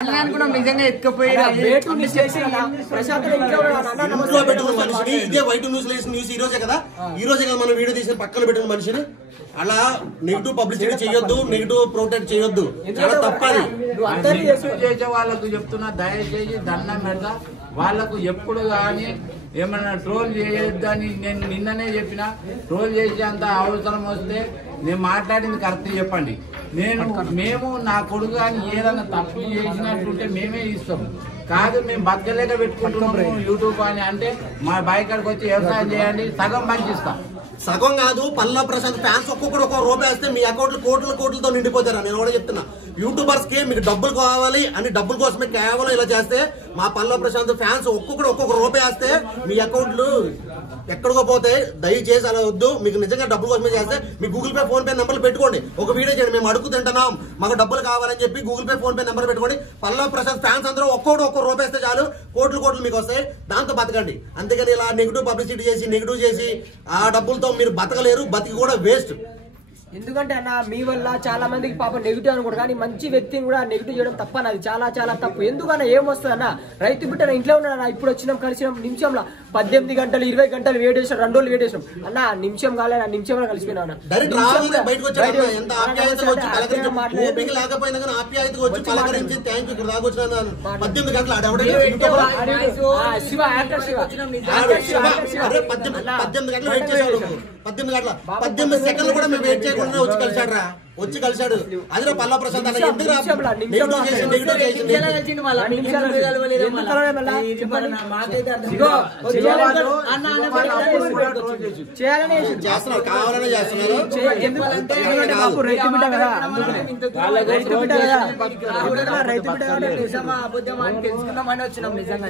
నిజంగా ఎత్తుకుపోయి ఇదే white news లేసిన న్యూస్ ఈ రోజే కదా మనం వీడియో తీసిన పక్కన పెట్టిన మనిషిని అలా నెగిటివ్ పబ్లిసిటీ చేయొద్దు, నెగిటివ్ ప్రొటెక్ట్ చేయొద్దు, చాలా తప్పది. చేసే వాళ్ళకు చెప్తున్నా, దయచేసి దండం పెడతా. వాళ్ళకు ఎప్పుడు కానీ ఏమన్నా ట్రోల్ చేయొద్దని నేను నిన్ననే చెప్పిన. ట్రోల్ చేసేంత అవసరం వస్తే నేను మాట్లాడింది కరెక్ట్ చెప్పండి. మేము నా కొడుకు కానీ ఏదైనా తప్పు చేసినట్టుంటే మేమే ఇస్తాం. కాదు మేము బతకలేక పెట్టుకుంటున్నాము యూట్యూబ్ అని అంటే మా బాయికాడికి వచ్చి వ్యవసాయం చేయండి, సగం పంచిస్తాం. సగం కాదు, పల్లా ప్రశాంత్ ఫ్యాన్స్ ఒక్కొక్కరు ఒక్కొక్క రూపాయి వేస్తే మీ అకౌంట్లు కోట్లతో నిండిపోతారా? నేను కూడా చెప్తున్నా, యూట్యూబర్స్ కి మీకు డబ్బులు కావాలి అని డబ్బుల కోసమే కేవలం ఇలా చేస్తే మా పల్లా ప్రశాంత్ ఫ్యాన్స్ ఒక్కొక్కరు ఒక్కొక్క రూపాయి వేస్తే మీ అకౌంట్లు ఎక్కడికో పోతాయి. దయచేసి అలా వద్దు. మీకు నిజంగా డబ్బుల కోసమే చేస్తే మీ గూగుల్ పే ఫోన్ పే నెంబర్లు పెట్టుకోండి. ఒక వీడియో చేయండి, మేము అడుగు తింటున్నాం మాకు డబ్బులు కావాలని చెప్పి Google pay phone pay number పెట్టుకోండి. పల్లా ప్రశాంత్ ఫ్యాన్స్ అందరూ ఒక్కొక్క రూపాయి వేస్తే చాలు, కోట్లు మీకు వస్తాయి. దాంతో బతకండి. అంతేగాని ఇలా నెగిటివ్ పబ్లిసిటీ చేసి నెగిటివ్ చేసి ఆ డబ్బులతో మీరు బతకలేరు, బతికి కూడా వేస్ట్. ఎందుకంటే అన్న మీ వల్ల చాలా మందికి పాపం నెగిటివ్ అనుకోడు, కానీ మంచి వ్యక్తిని కూడా నెగిటివ్ చేయడం తప్పనది, చాలా తప్పు. ఎందుకన్నా ఏమొస్తుంది అన్న? రైతు బిడ్డ ఇంట్లో ఉన్నాడు, ఇప్పుడు వచ్చినాం కలిసినాం నిమిషంలో 18 గంటలు 20 గంటలు వెయిట్ చేసాం, 2 రోజులు వెయిట్ చేసాం అన్న. నిమిషం కాలేదు, నిమిషంలో కలిసిపోయినా అన్న. శివ 18 సెకండ్లు కూడా మేము వెయిట్ చేయకుండా వచ్చి కలిశాడు. అదే పల్లా ప్రశాంత్ అన్న ఎందుకు చేస్తున్నారు, కావాలనే చేస్తున్నారు. రైతు బిడ్డ తెలుసుకుందామని వచ్చినాం నిజంగా.